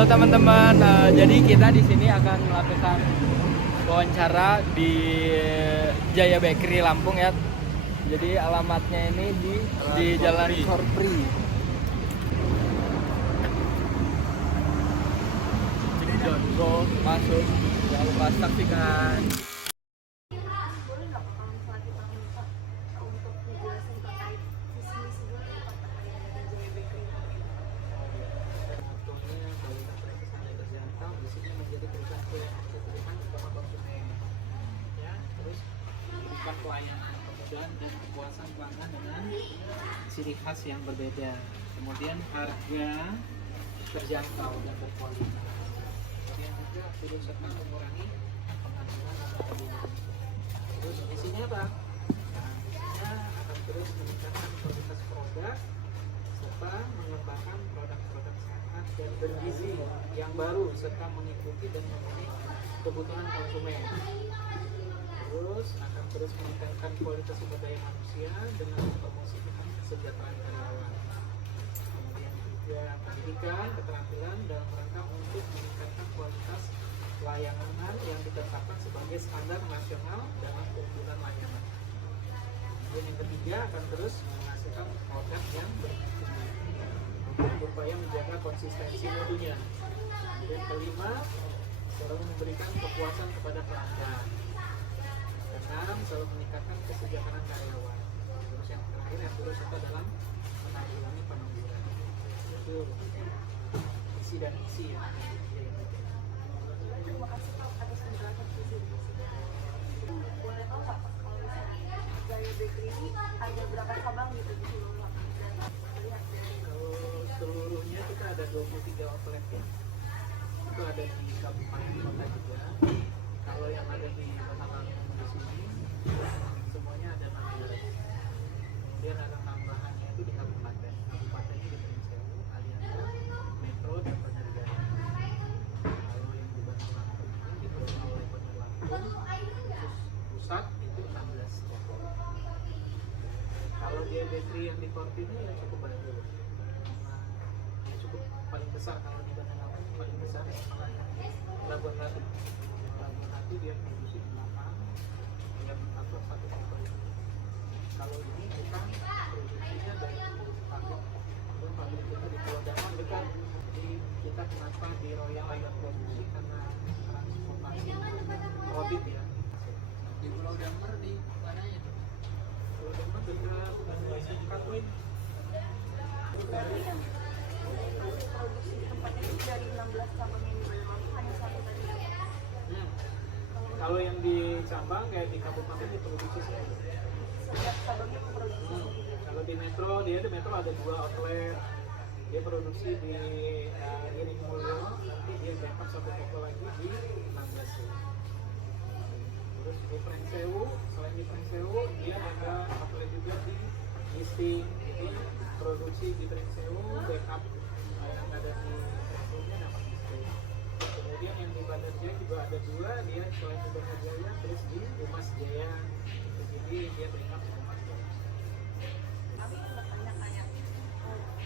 Halo teman-teman, jadi kita di sini akan melakukan wawancara di Jaya Bakery Lampung ya. Jadi alamatnya ini di Jalan Korpri. Jadi Jongo masuk, jangan lupa saksikan. Pelayanan, kemudahan dan kepuasan pelanggan dengan ciri khas yang berbeda. Kemudian harga terjangkau dan berkualitas. Kemudian juga turut serta mengurangi pengangguran atau kebingungan. Terus isinya apa? Isinya akan terus meningkatkan kualitas produk serta mengembangkan produk-produk sehat dan bergizi yang baru serta mengikuti dan memenuhi kebutuhan konsumen. Terus akan terus meningkatkan kualitas sumber daya manusia dengan mempromosikan kesejahteraan karyawan. Kemudian juga pendidikan, keterampilan dalam rangka untuk meningkatkan kualitas layanan yang ditetapkan sebagai standar nasional dalam keunggulan layanan. Dan yang ketiga akan terus menghasilkan produk yang bermutu, berupaya menjaga konsistensi mutunya. Dan kelima, selalu memberikan kepuasan kepada pelanggan. Selalu meningkatkan kesejahteraan karyawan. Terus yang terakhir yang turut serta dalam menanggulangi pengangguran. Itu isi dan isi ya. Terima kasih Pak atas penjelasan visi. Boleh tahu Pak kalau misalnya Jaya Bakery ini ada berapa cabang gitu di seluruh Lampung? Kalau seluruhnya kita ada 23 outlet ya. Itu ada di kabupaten kota juga. Kalau yang ada di Kota Lampung di sini semuanya ada 16. Kemudian ada tambahannya itu di kabupaten. Kabupatennya di Prinsewu, Alianza, Metro dan Banjarnegara. Kalau yang di Bandung Lampung itu dikelola oleh Bandung Lampung, terus pusat itu 16 toko. Kalau dia bakery yang di Korti ini ya cukup banyak. Ya cukup paling besar kalau di Bandung Lampung paling besar ya Labuan Ratu. Dia produksi 8 dan atau 1 tipe. Kalau ini kita produksinya dari pabrik kita di Pulau Damar dekat. Jadi kita kenapa di Royal Island produksi karena transportasi orbit ya. Di Pulau Damar di mana ya? Pulau Damar dekat Katwin. Produksi di tempat ini dari 16 cabang yang dibangun hanya satu tadi. Kalau yang di cabang kayak di kabupaten diproduksi sih. Setiap cabangnya produksi. Kalau di Metro di Metro ada 2 outlet. Dia produksi di Iring Mulyo, nanti dia backup 1 toko lagi di Manggasu. Terus di Prinsewu, selain di Prinsewu dia ada outlet juga di Listing. Jadi produksi di Prinsewu, backup yang ada di Prinsewu-nya dapat Listing. Kemudian yang di Bandar Jaya juga ada 2, dia selain di Bandar Jaya terus di Humas Jaya. Jadi dia backup di Humas Jaya. Kami bertanya-tanya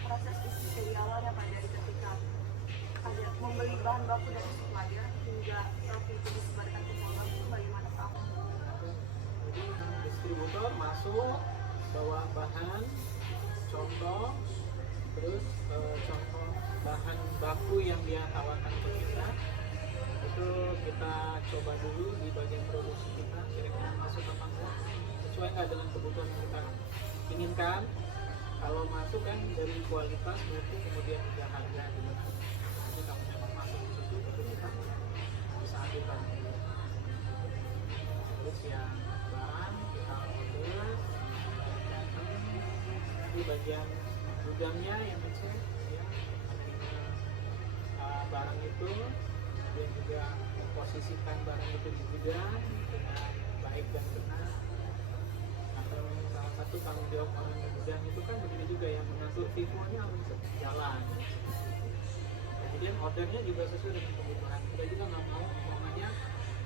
proses bisnis dari awalnya Pak, dari ketika ada membeli bahan baku dari supplier hingga roti itu disebarkan ke pelanggan itu bagaimana Pak? Jadi distributor masuk bawa bahan contoh, terus contoh bahan baku yang dia tawarkan ke kita itu kita coba dulu di bagian produksi kita kira-kira masuk apa enggak, sesuai nggak dengan kebutuhan yang kita inginkan. Kalau masuk kan dari kualitas mutu kemudian juga harga gitu. Jadi kalau memang masuk di situ itu kita bisa ambilkan. Terus yang barang kita order di bagian gudangnya yang ngecek ya barang itu, dan juga memposisikan barang itu di gudang dengan baik dan benar. Atau salah satu tanggung jawab orang di gudang itu kan begitu juga yang mengatur FIFO-nya harus jalan. Kemudian ordernya juga sesuai dengan kebutuhan. Kita juga nggak mau namanya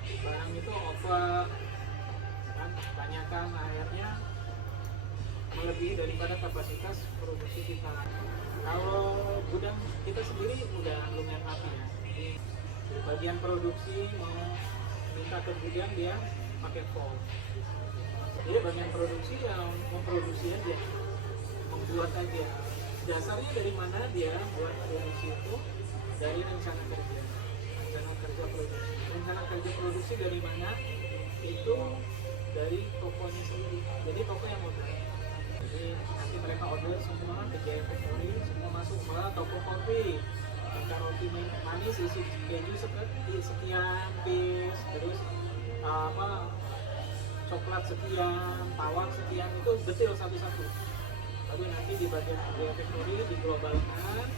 barang itu over kan, tanyakan akhirnya melebihi daripada kapasitas produksi kita. Kalau gudang kita sendiri udah lumayan rapi ya. bagian produksi minta kemudian dia pakai form. Jadi bagian produksi yang memproduksi aja, membuat aja. Dasarnya dari mana dia buat produksi itu? Dari rencana kerja produksi. Rencana kerja produksi dari mana? Itu dari tokonya sendiri. Jadi toko yang order. Jadi nanti mereka order semua ke Jaya Factory, semua masuk, malah toko kopi. Minta roti manis isi keju sekian piece, terus coklat sekian, tawar sekian, itu detail satu-satu. Lalu nanti di bagian Jaya Factory diglobalkan.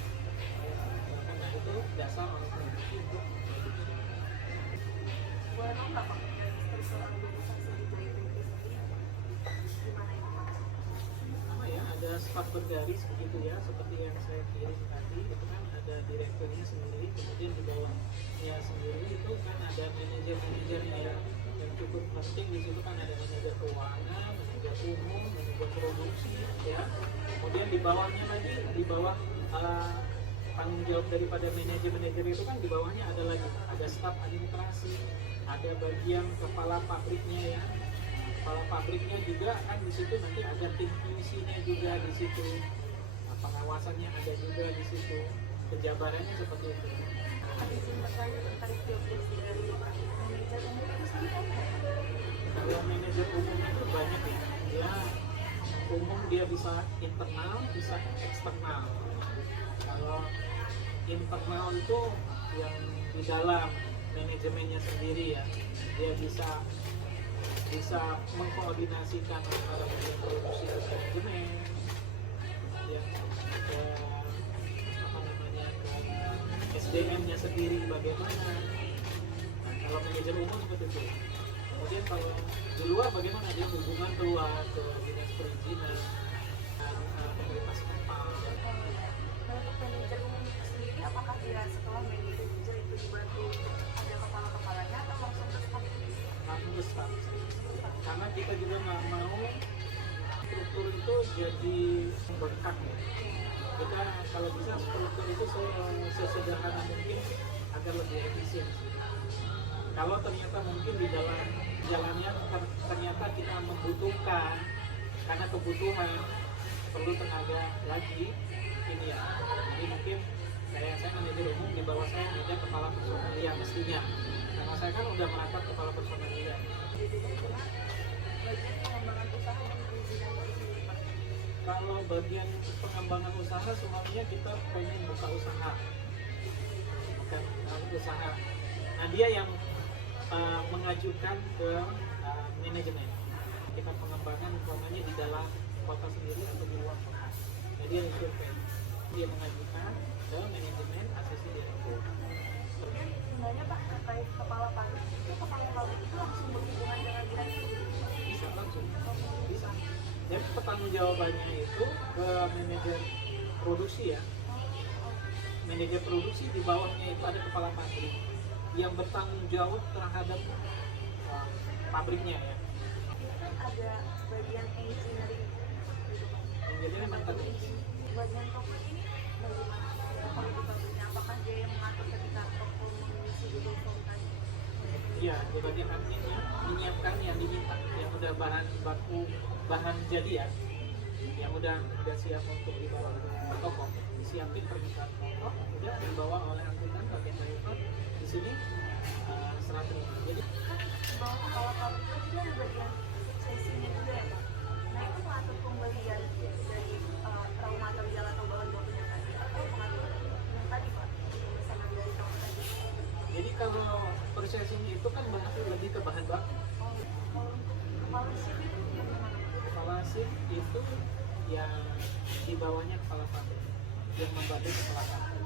Nah itu dasar orang produksi untuk Boleh tahu nggak Pak dari struktur organisasi di Jaya Bakery sendiri gimana itu Pak? apa ya, ada staf bergaris begitu ya, seperti yang saya kirim tadi, itu kan ada direkturnya sendiri, kemudian di bawahnya sendiri itu kan ada manajer-manajernya ya, yang cukup penting. Di situ kan ada manajer keuangan, manajer umum, manajer produksi ya. Kemudian di bawahnya lagi, di bawah tanggung jawab daripada manajer itu kan di bawahnya ada staf administrasi, ada bagian kepala pabriknya ya. Kepala pabriknya juga kan di situ, nanti ada tim QC-nya juga di situ, pengawasannya ada juga di situ, penjabarannya seperti itu. Izin bertanya terkait job desk dari manajer umum itu sendiri apa? Kalau manajer umum itu banyak ya, dia umum dia bisa internal, bisa eksternal. Kalau internal itu yang di dalam manajemennya sendiri ya, dia bisa mengkoordinasikan antara bagian produksi dan manajemen, kemudian ke SDM-nya sendiri bagaimana. Nah, kalau manajer umum seperti itu. Kemudian kalau di luar bagaimana dia hubungan keluar ke dinas perizinan, pemerintah setempat. Untuk manajer umum itu sendiri apakah dia setelah manajer itu dibantu ada kepala-kepalanya atau langsung ke staf? Langsung ke staf. Karena kita juga nggak mau struktur itu jadi membengkak ya. Kita kalau bisa struktur itu sesederhana mungkin agar lebih efisien. Kalau ternyata mungkin di dalam jalannya ternyata kita membutuhkan, karena kebutuhan perlu tenaga lagi ini ya. Jadi mungkin saya manajer umum, di bawah saya ada kepala personalia mestinya. Karena saya kan udah merangkap kepala personalia. Bagian pengembangan usaha dan perizinan itu sendiri Pak. Kalau bagian pengembangan usaha semuanya kita pengen buka usaha, bukan usaha. Nah dia yang mengajukan ke manajemen. Kita pengembangan umpamanya di dalam kota sendiri atau di luar kota. Jadi dia survei, dia mengajukan ke manajemen asisten direktur. Sebenarnya Pak terkait kepala pabrik itu kepala pabrik itu langsung berhubungan dengan direktur. Bisa langsung, bisa. Jadi pertanggungjawabannya itu ke manajer produksi ya. Manajer produksi di bawahnya itu ada kepala pabrik yang bertanggung jawab terhadap pabriknya ya. Kan ada bagian engineering gitu Pak. Engineering maintenance. Bagian toko ini bagaimana? Kalau di pabriknya apakah dia yang mengatur ketika toko mengisi dulu tadi? Iya, di bagian adminnya menyiapkan yang diminta, yang udah bahan baku, bahan jadi ya, yang udah siap untuk dibawa ke toko, disiapin permintaan toko, udah dibawa oleh angkutan bagian driver di sini serah terima. Jadi Bahwa kepala pabrik itu dia ada bagian sesinya juga ya Pak. Nah itu mengatur pembelian dari raw material atau bahan bakunya tadi atau mengatur yang tadi Pak, pemesanan dari toko tadi. jadi kalau processing itu kan lebih ke bahan baku. Kalau untuk kepala shift itu gimana? Kepala shift itu yang di bawahnya kepala pabrik, yang membantu kepala pabrik.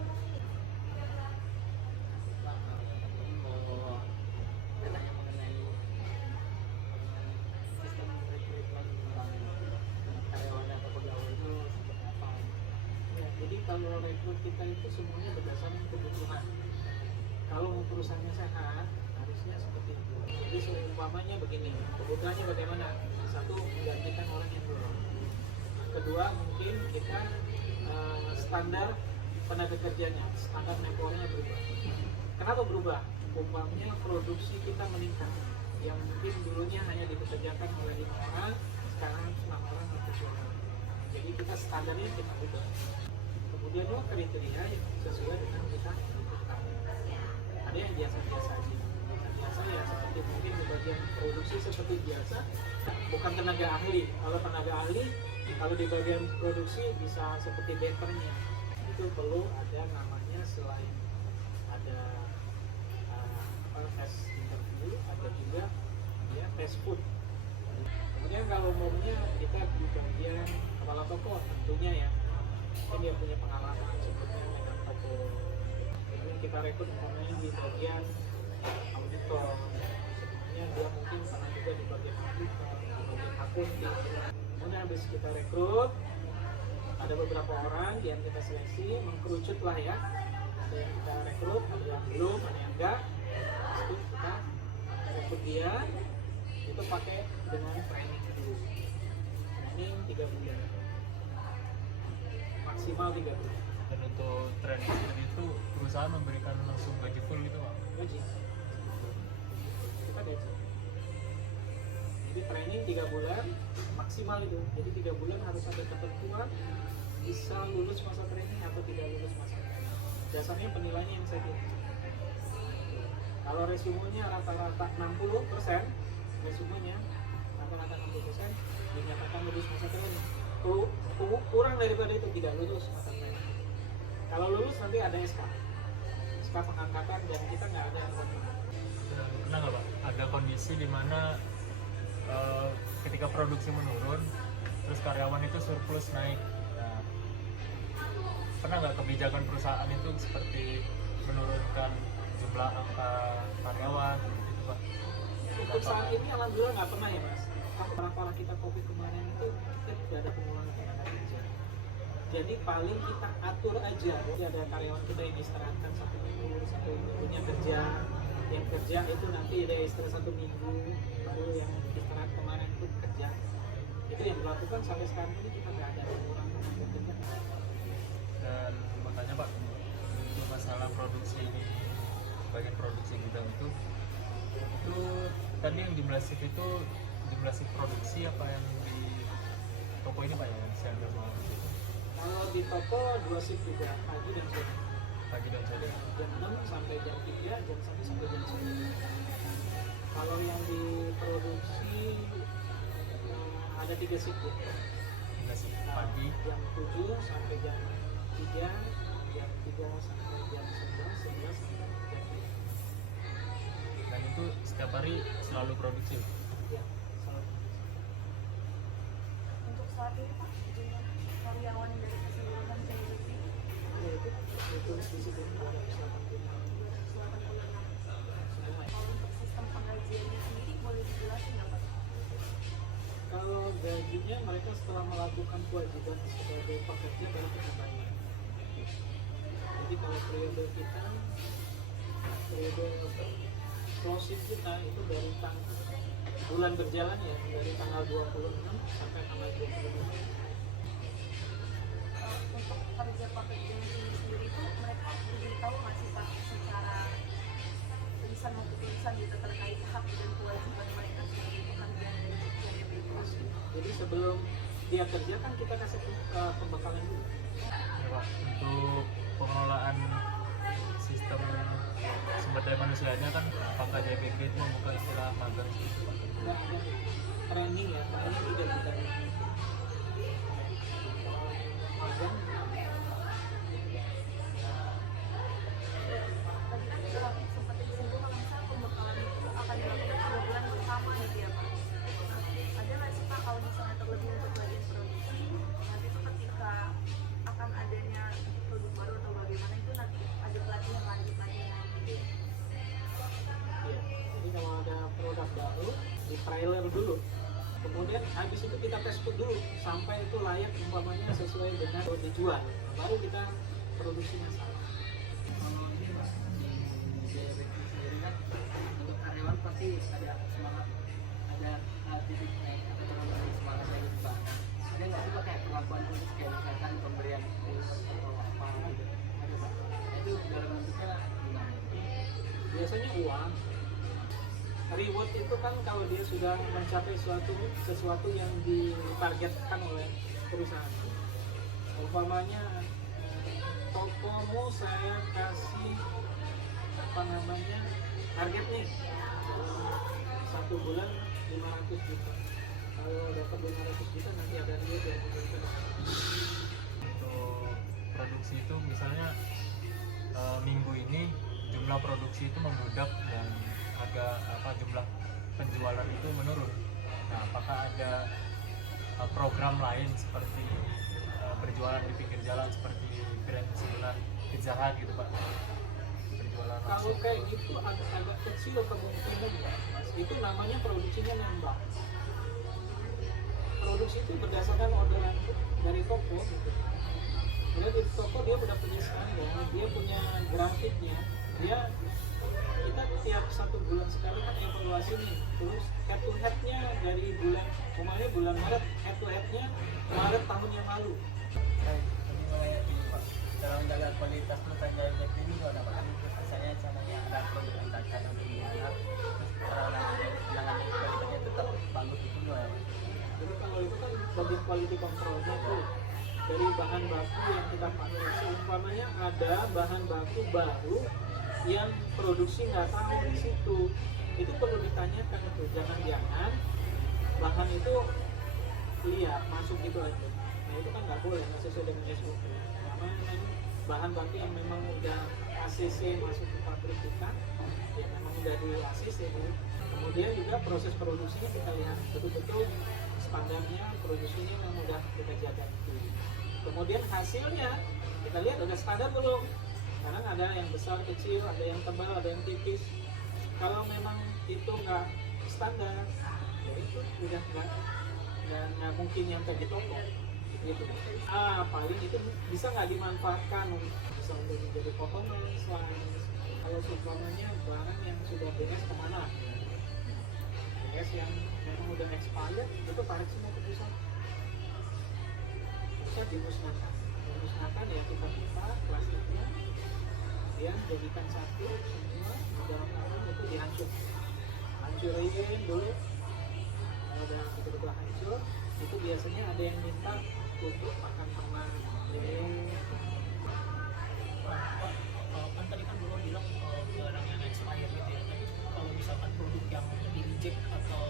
Sistem rekrutmen karyawan atau pegawai itu seperti apa? Ya, jadi kalau rekrut kita itu semuanya berdasarkan kebutuhan. Kalau perusahaannya sehat, harusnya seperti itu. Jadi seumpamanya begini, kebutuhannya bagaimana? Satu, menggantikan orang yang belum. Kedua, mungkin kita standar tenaga kerjanya, standar tempornya berubah. Kenapa berubah? umpamanya produksi kita meningkat, yang mungkin dulunya hanya dikerjakan oleh 5 orang, sekarang 6 orang atau 7 orang. Jadi kita standarnya kita ubah. Kemudian juga kriteria yang sesuai dengan kita butuhkan. Ada yang biasa-biasa aja. Biasa ya seperti mungkin di bagian produksi seperti biasa, bukan tenaga ahli. Kalau tenaga ahli, kalau di bagian produksi bisa seperti betternya. Itu perlu ada namanya selain ada tes interview, ada juga ya tes food. Kemudian kalau umumnya kita di bagian kepala toko tentunya ya, kan dia punya pengalaman sebelumnya dengan toko. Kemudian kita rekrut umpamanya di bagian auditor, sebelumnya dia mungkin pernah juga di bagian auditor, di bagian akunting. Kemudian habis kita rekrut, ada beberapa orang yang kita seleksi, mengkerucut lah ya. Ada yang kita rekrut, ada yang belum, ada yang enggak. Itu kita rekrut dia, itu pakai dengan training dulu. Training 3 bulan, maksimal 3 bulan. Dan untuk training itu perusahaan memberikan langsung gaji full gitu Pak? Gaji, kita gaji. Jadi training 3 bulan maksimal itu. Jadi 3 bulan harus ada ketentuan bisa lulus masa training atau tidak lulus masa training. Dasarnya penilaiannya yang saya pilih. Kalau resumenya rata-rata 60%, resumenya rata-rata 60% dinyatakan lulus masa training. Kurang daripada itu tidak lulus masa training. Kalau lulus nanti ada SK pengangkatan dan kita nggak ada kontrak. Pernah nggak Pak? Ada kondisi di mana ketika produksi menurun, terus karyawan itu surplus naik. Nah, pernah nggak kebijakan perusahaan itu seperti menurunkan jumlah angka karyawan gitu Pak? Untuk saat ini alhamdulillah nggak pernah ya Mas. Parah kita COVID kemarin itu kita tidak ada pengurangan tenaga kerja. Jadi paling kita atur aja. Jadi ada karyawan kita yang istirahatkan 1 minggunya kerja. Yang kerja itu nanti ada istirahat 1 minggu, lalu yang istirahat kemarin itu kerja. Itu yang dilakukan sampai sekarang ini kita nggak ada pengurangan tenaga kerja. Dan makanya Pak, untuk masalah produksi ini, bagian produksi gudang itu tadi yang jumlah shift itu jumlah shift produksi apa yang di toko ini Pak ya, yang saya ambil mau Kalau di toko 2 shift juga, pagi dan sore. pagi dan sore. Jam 6 sampai jam 3, jam 1 sampai jam 9. Kalau yang di produksi ada 3 shift ya. Jumlah shift pagi, Jam 7 sampai jam 3, jam 3 sampai jam 11, 11 sampai jam 3. dan itu setiap hari selalu produksi. Ya, selalu. Untuk saat ini Pak, jumlah karyawan yang dari keseluruhan JBP Ada itu di situ ada 286. 286. Semua. Kalau untuk sistem penggajiannya sendiri boleh dijelasin nggak Pak? Kalau gajinya mereka setelah melakukan kewajiban sebagai pekerja baru kita bayar. Jadi kalau periode kita, periode closing kita itu dari bulan berjalan ya, dari tanggal 26 sampai tanggal 25. Untuk kerja pekerja sendiri itu mereka diberitahu nggak sih Pak secara tulisan maupun tulisan gitu terkait hak dan kewajiban mereka sebagai pekerja dari JBP? Jadi sebelum dia kerja kan kita kasih pembekalan dulu. Ya Pak, untuk pengelolaan sistem sumber daya manusianya kan apakah JBP itu membuka istilah magang gitu Pak? Nggak ada training ya, training tidak kita magang. Tadi kan sudah sempat disinggung kalau misalnya pembekalan itu akan dilakukan 2 bulan pertama gitu ya Pak. Nah, ada nggak sih Pak kalau misalnya terlebih untuk bagian produksi, nanti itu ketika akan adanya produk baru atau bagaimana itu nanti ada pelatihan lanjut lagi gitu. Ya, jadi kalau ada produk baru di trailer dulu, kemudian habis itu kita tes food dulu sampai itu layak umpamanya sesuai dengan dijual, baru kita produksi masalah. Kalau ini Mas, di JBP sendiri kan untuk karyawan pasti ada semangat, ada titik naik atau penambahan semangat lagi di Pak. Ada nggak sih Pak kayak pengakuan khusus kayak misalkan pemberian khusus atau apa gitu? Ada Pak. Itu dalam bentuknya gimana? Ya biasanya uang. Reward itu kan kalau dia sudah mencapai sesuatu yang ditargetkan oleh perusahaan. Umpamanya tokomu saya kasih target nih 1 bulan 500 juta. Kalau dapat 500 juta nanti ada reward yang diberikan. Untuk produksi itu misalnya minggu ini jumlah produksi itu membludak dan jumlah penjualan itu menurun. Nah, apakah ada program lain seperti berjualan di pinggir jalan seperti brand sebelah Pizza Hut gitu Pak? Berjualan Kalau langsung. kayak gitu agak kecil kemungkinan ya, Mas. Itu namanya produksinya nembak. Produksi itu berdasarkan orderan dari toko gitu. Jadi di toko dia udah punya standar, dia punya grafiknya, kita tiap 1 bulan sekali kan evaluasi nih, terus head to headnya dari bulan Maret, head to headnya Maret tahun yang lalu. Baik, ini mengenai Pak, dalam menjaga kualitas perusahaan Jaya Bakery ini juga ada Pak. Misalnya caranya ada produk antakan atau gimana, cara menangani kualitasnya tetap bagus itu juga ya Pak. Jadi kalau itu kan bagian quality controlnya tuh dari bahan baku yang kita pakai. Seumpamanya ada bahan baku baru yang produksi nggak tahu di situ, itu perlu ditanyakan itu. Jangan bahan itu lihat masuk gitu aja. Nah itu kan nggak boleh, nggak sesuai dengan SOP. Karena bahan baku yang memang udah ACC masuk ke pabrik kita, ya memang udah di ACC gitu. Kemudian juga proses produksinya kita lihat betul-betul standarnya, produksinya yang udah kita jaga itu. Kemudian hasilnya kita lihat udah standar belum, karena ada yang besar kecil, ada yang tebal, ada yang tipis. Kalau memang itu nggak standar, ya itu udah nggak mungkin nyampe di toko gitu. Paling itu bisa nggak dimanfaatkan, bisa untuk menjadi potongan slice. Kalau seumpamanya barang yang sudah beres kemana, beres yang memang udah expired, itu tarik semua ke pusat. Pusat dimusnahkan ya, kita buka plastiknya, dia jadikan satu semua di dalam karung, itu hancurin dulu. Kalau udah betul-betul hancur, itu biasanya ada yang minta untuk makan ternak. Kan tadi kan dulu bilang barang yang expired gitu ya, tapi kalau misalkan produk yang di reject atau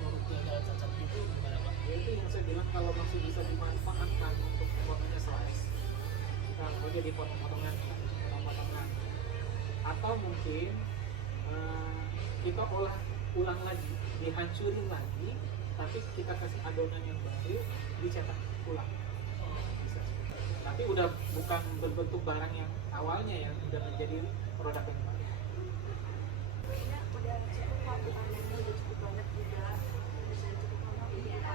produk yang cacat gitu gimana Pak? Ya itu yang saya bilang, kalau masih bisa dimanfaatkan untuk pembuatannya slice, kita jadi potong-potongan, atau mungkin kita ulang lagi, dihancurin lagi, tapi kita kasih adonan yang baru, dicetak ulang. Bisa. Tapi udah bukan berbentuk barang yang awalnya, yang udah menjadi produk yang baru. Kayaknya udah cukup waktu pandemi, udah cukup banyak juga, udah cukup lama juga.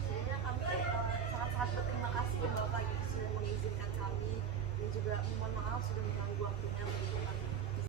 Sebenarnya kami sangat-sangat berterima kasih ya Bapak gitu sudah mengizinkan kami, dan juga mohon maaf sudah mengganggu waktunya.